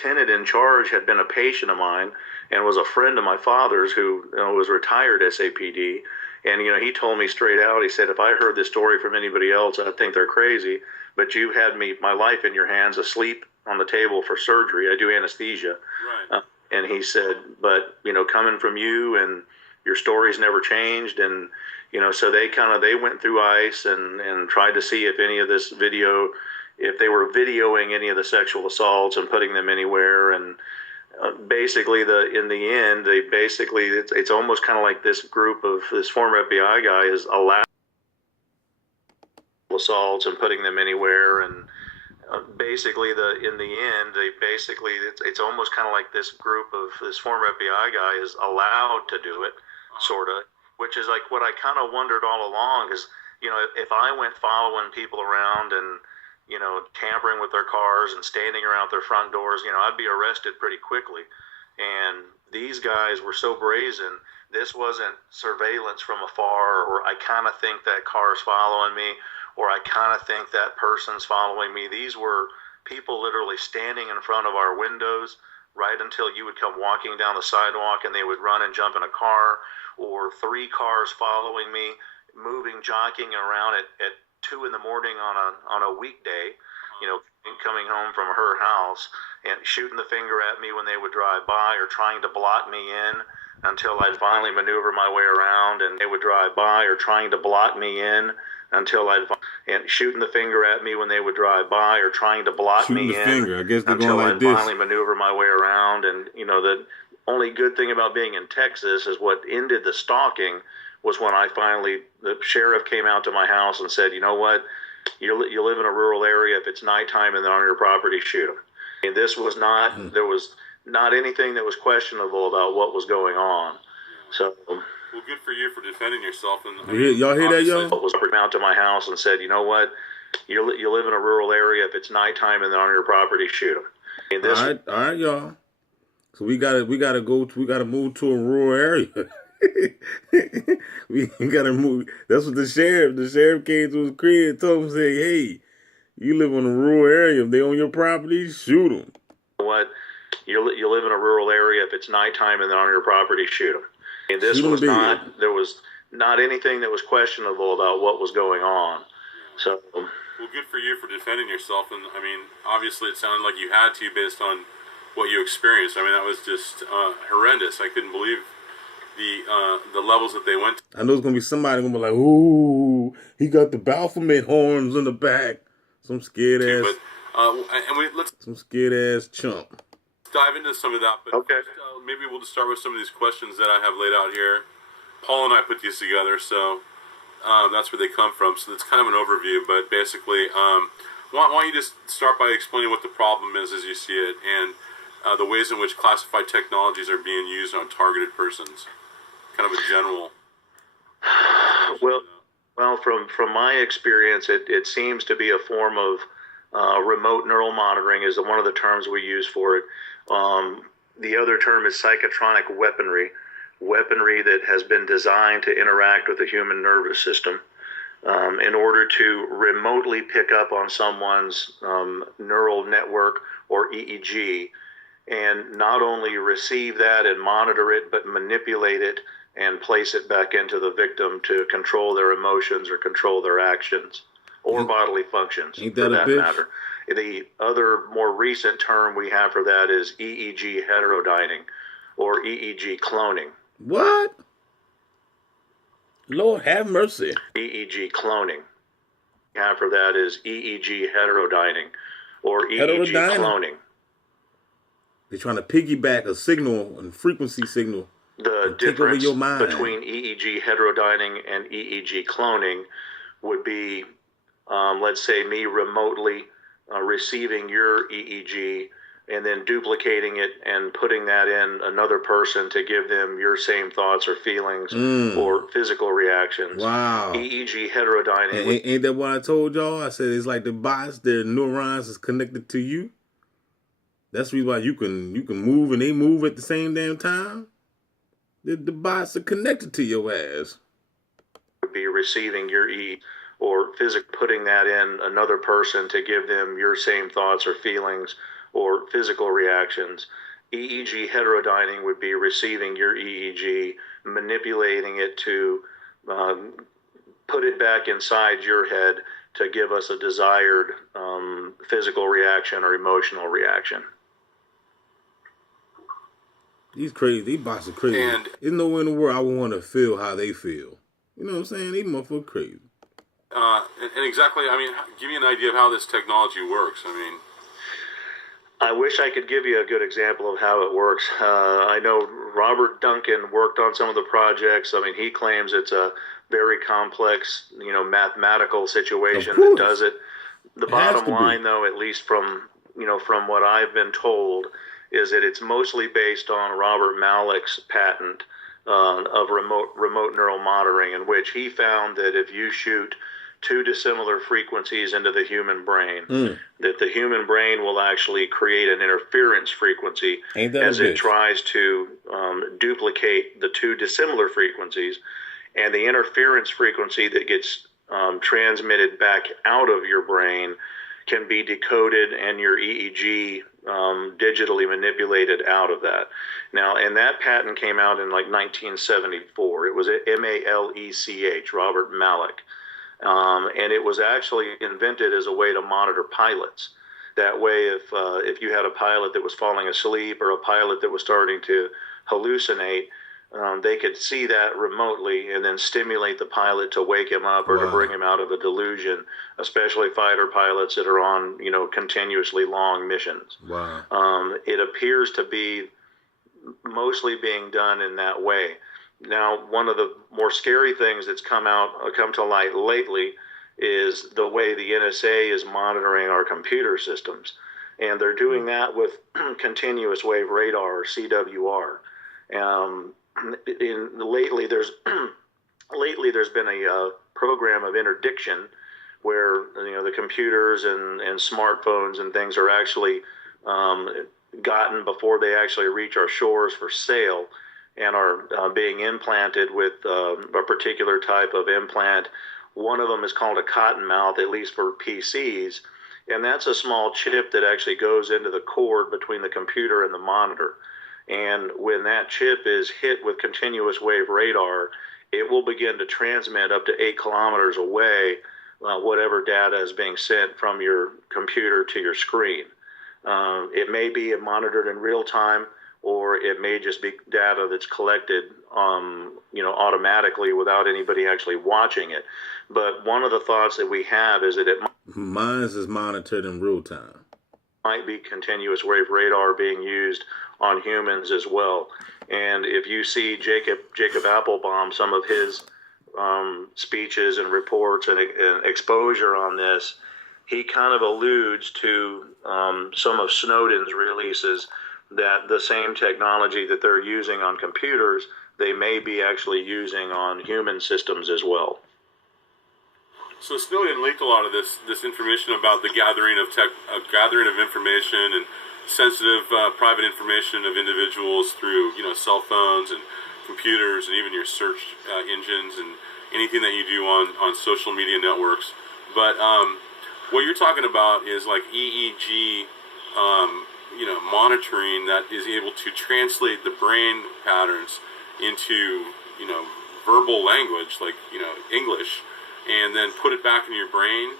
lieutenant in charge had been a patient of mine and was a friend of my father's who was retired SAPD. And, he told me straight out, he said, if I heard this story from anybody else, I'd think they're crazy. But you had my life in your hands, asleep on the table for surgery. I do anesthesia. Right. And he said, but, coming from you and your story's never changed. And, so they went through ICE and tried to see if any of this video, if they were videoing any of the sexual assaults and putting them anywhere. And basically, in the end, it's almost kind of like this former FBI guy is allowed assaults and putting them anywhere. And it's almost kind of like this former FBI guy is allowed to do it, sort of, which is like what I kind of wondered all along. Is if I went following people around and tampering with their cars and standing around their front doors, I'd be arrested pretty quickly. And these guys were so brazen. This wasn't surveillance from afar, or I kind of think that car's following me, or I kind of think that person's following me. These were people literally standing in front of our windows right until you would come walking down the sidewalk, and they would run and jump in a car, or 3 cars following me, jockeying around at 2 in the morning on a weekday, coming home from her house and shooting the finger at me when they would drive by, or trying to block me in until I'd finally maneuver my way around, and they would drive by, or trying to block me in until shooting the finger at me when they would drive by, or trying to block shooting me the in finger. I guess they're until going like I'd this. finally maneuver my way around. And the only good thing about being in Texas is what ended the stalking was when the sheriff came out to my house and said, you know what, you live in a rural area. If it's nighttime and they're on your property, shoot them. And this was not, there was not anything that was questionable about what was going on. So, well, good for you for defending yourself. And y'all hear that, y'all? Was out to my house and said, you know what, you live in a rural area. If it's nighttime and they're on your property, shoot them. And this, all right, y'all. So we gotta move to a rural area. we gotta move. That's what the sheriff came to his crib and told him, say, hey, you live in a rural area. If they on your property, shoot them. You know what, you live in a rural area. If it's nighttime and they're on your property, shoot them. And this was not, there was not anything that was questionable about what was going on. So, well, good for you for defending yourself. And I mean, obviously it sounded like you had to based on what you experienced. I mean, that was just horrendous. I couldn't believe the levels that they went to. I know it's gonna be somebody gonna be like, ooh, he got the Baphomet horns in the back. Some scared ass. Let's some scared ass chump. Dive into some of that. But okay. First, maybe we'll just start with some of these questions that I have laid out here. Paul and I put these together, so that's where they come from. So it's kind of an overview, but basically, why don't you just start by explaining what the problem is as you see it, and the ways in which classified technologies are being used on targeted persons. Kind of a general. Well, from my experience, it seems to be a form of remote neural monitoring is one of the terms we use for it. The other term is psychotronic weaponry that has been designed to interact with the human nervous system in order to remotely pick up on someone's neural network or EEG, and not only receive that and monitor it, but manipulate it and place it back into the victim to control their emotions or control their actions or bodily functions, for that matter. The other more recent term we have for that is EEG heterodyning or EEG cloning. What? Lord have mercy. EEG cloning. We have for that is EEG heterodyning or EEG cloning. They're trying to piggyback a signal and frequency signal. The difference between EEG heterodyning and EEG cloning would be, let's say, me remotely receiving your EEG and then duplicating it and putting that in another person to give them your same thoughts or feelings or physical reactions. Wow. EEG heterodyning. Ain't that what I told y'all? I said it's like the bots, their neurons is connected to you. That's the reason why you can move and they move at the same damn time. The bots are connected to your ass. Be receiving your or putting that in another person to give them your same thoughts or feelings or physical reactions. EEG heterodyning would be receiving your EEG, manipulating it to put it back inside your head to give us a desired physical reaction or emotional reaction. These bots are crazy. And there's nowhere in the world I would want to feel how they feel. You know what I'm saying? These motherfuckers crazy. And exactly, I mean, give me an idea of how this technology works. I mean, I wish I could give you a good example of how it works. I know Robert Duncan worked on some of the projects. I mean, he claims it's a very complex, mathematical situation that does it. The bottom line, though, at least from what I've been told, is that it's mostly based on Robert Malik's patent of remote neural monitoring, in which he found that if you shoot two dissimilar frequencies into the human brain, that the human brain will actually create an interference frequency as it tries to duplicate the two dissimilar frequencies, and the interference frequency that gets transmitted back out of your brain can be decoded and your EEG digitally manipulated out of that. Now, and that patent came out in like 1974. It was Malech, Robert Malik. And it was actually invented as a way to monitor pilots. That way, if you had a pilot that was falling asleep or a pilot that was starting to hallucinate, they could see that remotely and then stimulate the pilot to wake him up or to bring him out of a delusion, especially fighter pilots that are on, continuously long missions. It appears to be mostly being done in that way. Now, one of the more scary things that's come to light lately is the way the NSA is monitoring our computer systems. And they're doing that with continuous wave radar, or CWR. Lately, there's been a program of interdiction where the computers and smartphones and things are actually gotten before they actually reach our shores for sale, and are being implanted with a particular type of implant. One of them is called a cottonmouth, at least for PCs, and that's a small chip that actually goes into the cord between the computer and the monitor. And when that chip is hit with continuous wave radar, it will begin to transmit up to 8 kilometers away whatever data is being sent from your computer to your screen. It may be monitored in real time, or it may just be data that's collected, automatically without anybody actually watching it. But one of the thoughts that we have is that mine is monitored in real time. Might be continuous wave radar being used on humans as well. And if you see Jacob Applebaum, some of his speeches and reports and exposure on this, he kind of alludes to some of Snowden's releases, that the same technology that they're using on computers, they may be actually using on human systems as well. So Snowden leaked a lot of this information about the gathering of information and sensitive private information of individuals through cell phones and computers and even your search engines and anything that you do on social media networks. But what you're talking about is like EEG. Monitoring that is able to translate the brain patterns into, verbal language, like, English, and then put it back in your brain.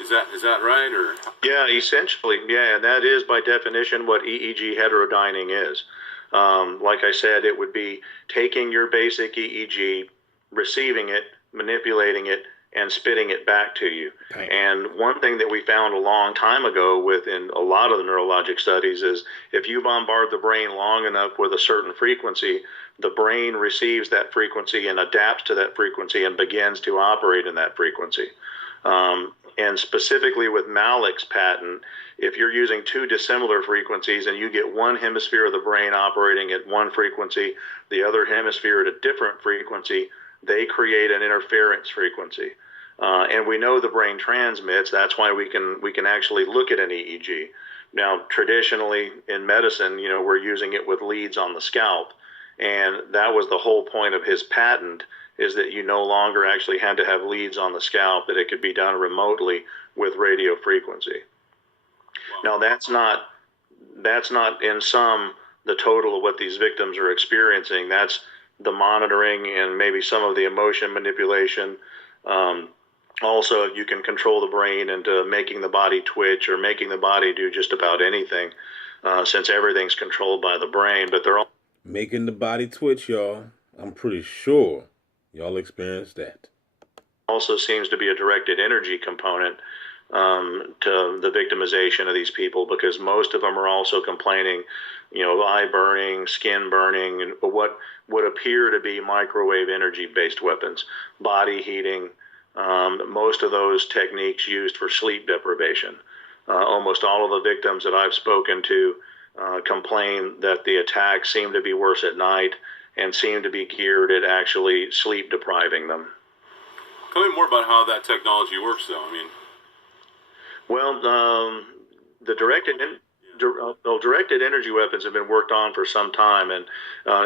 Is that right? Or yeah, essentially, yeah, and that is by definition what EEG heterodyning is. Like I said, it would be taking your basic EEG, receiving it, manipulating it, and spitting it back to you. Okay. And one thing that we found a long time ago within a lot of the neurologic studies is if you bombard the brain long enough with a certain frequency, the brain receives that frequency and adapts to that frequency and begins to operate in that frequency. And specifically with Malik's patent, if you're using two dissimilar frequencies and you get one hemisphere of the brain operating at one frequency, the other hemisphere at a different frequency, they create an interference frequency. And we know the brain transmits. That's why we can actually look at an EEG. Now, traditionally in medicine, we're using it with leads on the scalp. And that was the whole point of his patent, is that you no longer actually had to have leads on the scalp, that it could be done remotely with radio frequency. Wow. Now, that's not that's not in sum the total of what these victims are experiencing. That's the monitoring and maybe some of the emotion manipulation. Also, you can control the brain into making the body twitch or making the body do just about anything, since everything's controlled by the brain. But they're all making the body twitch, y'all. I'm pretty sure y'all experienced that. Also seems to be a directed energy component to the victimization of these people, because most of them are also complaining, eye burning, skin burning, and what would appear to be microwave energy based weapons, body heating. Most of those techniques used for sleep deprivation. Almost all of the victims that I've spoken to complain that the attacks seem to be worse at night and seem to be geared at actually sleep depriving them. Tell me more about how that technology works, though. Well, the directed energy weapons have been worked on for some time, and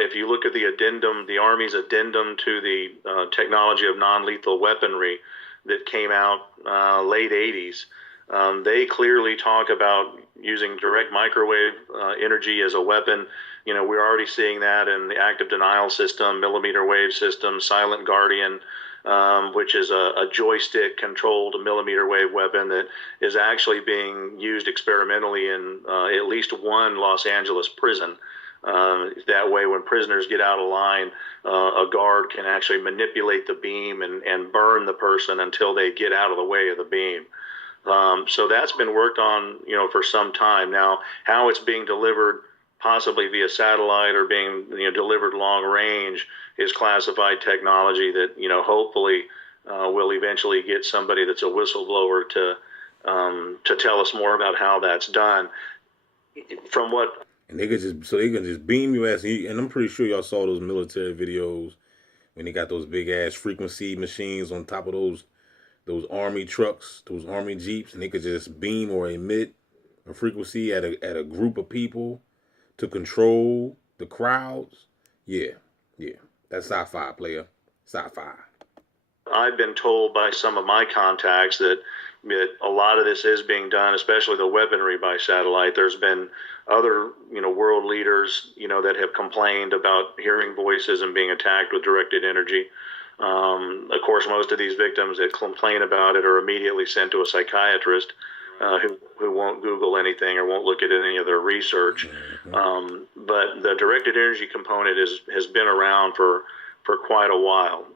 if you look at the addendum, the Army's addendum to the technology of non-lethal weaponry that came out late 80s, they clearly talk about using direct microwave energy as a weapon. We're already seeing that in the active denial system, millimeter wave system, Silent Guardian, which is a joystick-controlled millimeter wave weapon that is actually being used experimentally in at least one Los Angeles prison. That way, when prisoners get out of line, a guard can actually manipulate the beam and burn the person until they get out of the way of the beam. So that's been worked on, for some time now. How it's being delivered, possibly via satellite or being delivered long range, is classified technology that hopefully will eventually get somebody that's a whistleblower to tell us more about how that's done. From what and they can just beam you ass, and I'm pretty sure y'all saw those military videos when they got those big ass frequency machines on top of those army trucks, those army jeeps, and they could just beam or emit a frequency at a group of people to control the crowds. Yeah. That's sci-fi, player. Sci-fi. I've been told by some of my contacts that a lot of this is being done, especially the weaponry, by satellite. There's been other, world leaders, that have complained about hearing voices and being attacked with directed energy. Of course, most of these victims that complain about it are immediately sent to a psychiatrist who won't Google anything or won't look at any of their research. But the directed energy component has been around for quite a while.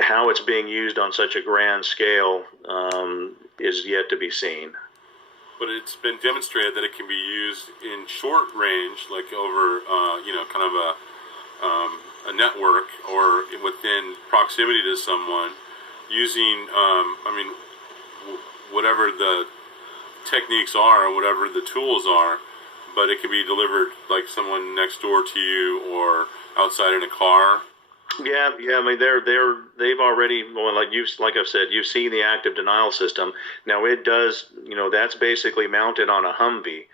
How it's being used on such a grand scale is yet to be seen. But it's been demonstrated that it can be used in short range, like over, kind of a network or within proximity to someone, using, whatever the techniques are or whatever the tools are, but it can be delivered like someone next door to you or outside in a car. Yeah. They've already, like I've said, you've seen the active denial system. Now it does, that's basically mounted on a Humvee.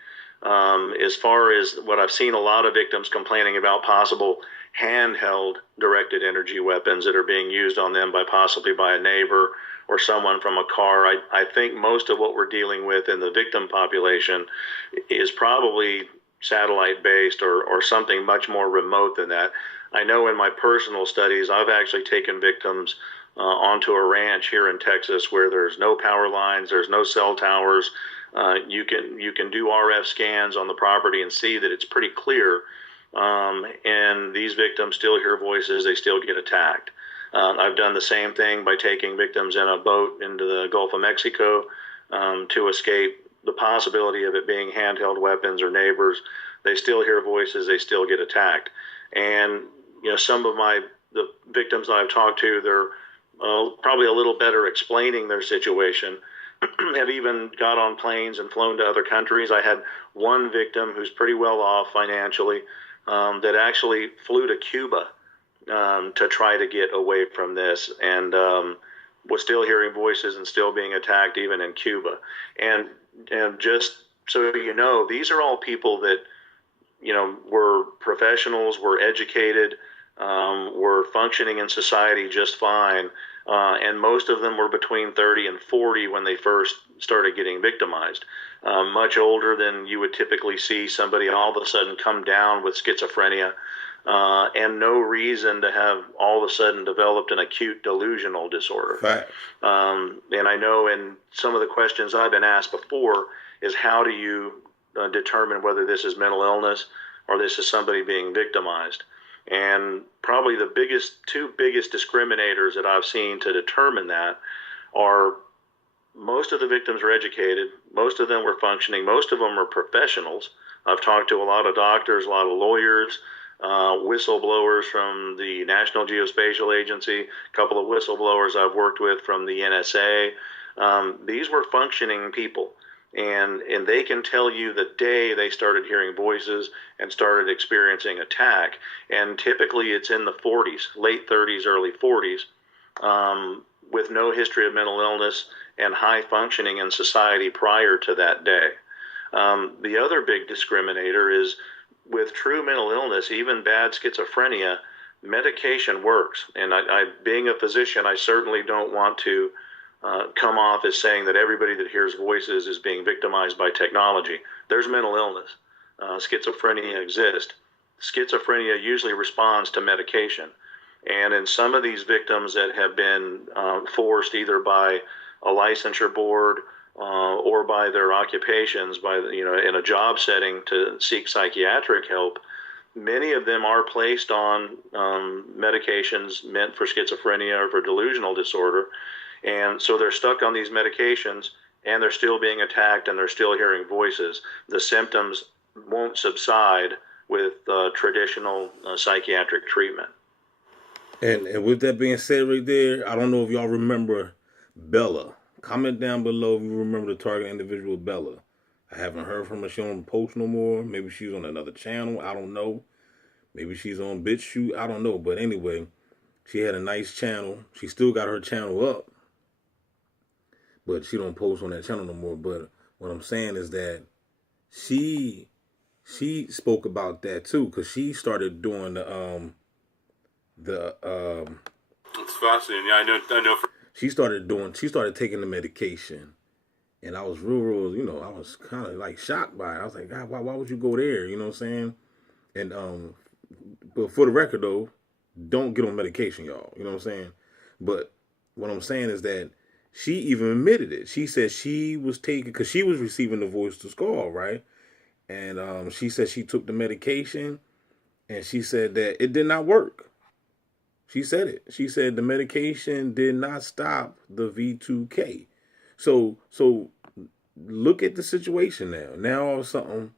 As far as what I've seen, a lot of victims complaining about possible handheld directed energy weapons that are being used on them possibly by a neighbor or someone from a car. I think most of what we're dealing with in the victim population is probably satellite based or something much more remote than that. I know in my personal studies, I've actually taken victims onto a ranch here in Texas where there's no power lines, there's no cell towers. You can do RF scans on the property and see that it's pretty clear. And these victims still hear voices, they still get attacked. I've done the same thing by taking victims in a boat into the Gulf of Mexico to escape the possibility of it being handheld weapons or neighbors. They still hear voices, they still get attacked. And some of the victims I've talked to, they're probably a little better explaining their situation, have even got on planes and flown to other countries. I had one victim who's pretty well off financially that actually flew to Cuba to try to get away from this, and was still hearing voices and still being attacked even in Cuba. And just so these are all people that were professionals, were educated, were functioning in society just fine, and most of them were between 30 and 40 when they first started getting victimized. much older than you would typically see somebody all of a sudden come down with schizophrenia, and no reason to have all of a sudden developed an acute delusional disorder. Fact. And I know in some of the questions I've been asked before is how do you determine whether this is mental illness or this is somebody being victimized? And probably the two biggest discriminators that I've seen to determine that are most of the victims are educated, most of them were functioning, most of them are professionals. I've talked to a lot of doctors, a lot of lawyers, whistleblowers from the National Geospatial Agency, a couple of whistleblowers I've worked with from the NSA. These were functioning people. And they can tell you the day they started hearing voices and started experiencing attack. And typically it's in the 40s, late 30s, early 40s, with no history of mental illness and high functioning in society prior to that day. The other big discriminator is with true mental illness, even bad schizophrenia, medication works. And I being a physician, I certainly don't want to come off as saying that everybody that hears voices is being victimized by technology. There's mental illness. Schizophrenia exists. Schizophrenia usually responds to medication. And in some of these victims that have been forced either by a licensure board or by their occupations, in a job setting to seek psychiatric help, many of them are placed on medications meant for schizophrenia or for delusional disorder. And so they're stuck on these medications and they're still being attacked and they're still hearing voices. The symptoms won't subside with traditional psychiatric treatment. And with that being said right there, I don't know if y'all remember Bella. Comment down below if you remember the target individual, Bella. I haven't heard from her. She don't post no more. Maybe she's on another channel. I don't know. Maybe she's on BitChute. I don't know. But anyway, she had a nice channel. She still got her channel up. But she don't post on that channel no more. But what I'm saying is that she spoke about that too, because she started doing It's fascinating. Yeah, I know. She started taking the medication, and I was real, I was kind of like shocked by it. I was like, God, why would you go there? You know what I'm saying? And but for the record though, don't get on medication, y'all. You know what I'm saying? But what I'm saying is that she even admitted it. She said she was taking, because she was receiving the voice to skull, right? And she said she took the medication, and she said that it did not work. She said it. She said the medication did not stop the V2K. So look at the situation now. Now all of a sudden,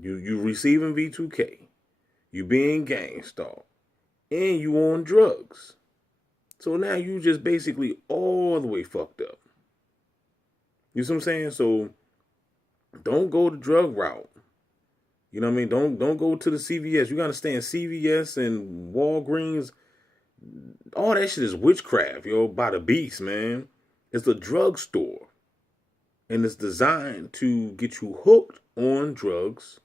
you receiving V2K, you being gang stalked, and you on drugs. So now you just basically all the way fucked up. You see what I'm saying? So don't go the drug route. You know what I mean? Don't go to the CVS. You gotta understand CVS and Walgreens. All that shit is witchcraft, by the beast, man. It's a drugstore. And it's designed to get you hooked on drugs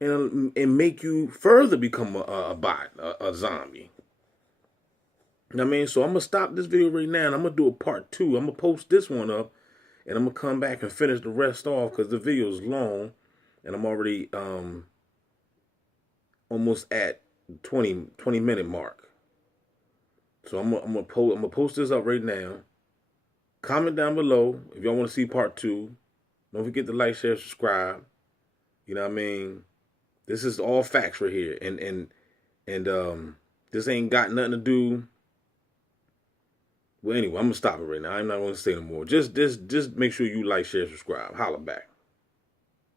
and make you further become a bot, a zombie. You know what I mean? So I'm going to stop this video right now and I'm going to do a part 2. I'm going to post this one up and I'm going to come back and finish the rest off because the video is long and I'm already almost at 20-minute mark. So I'm gonna post this up right now. Comment down below if y'all want to see part 2. Don't forget to like, share, subscribe. You know what I mean? This is all facts right here, and this ain't got nothing to do. Well, anyway, I'm gonna stop it right now. I'm not gonna say no more. Just make sure you like, share, subscribe. Holla back.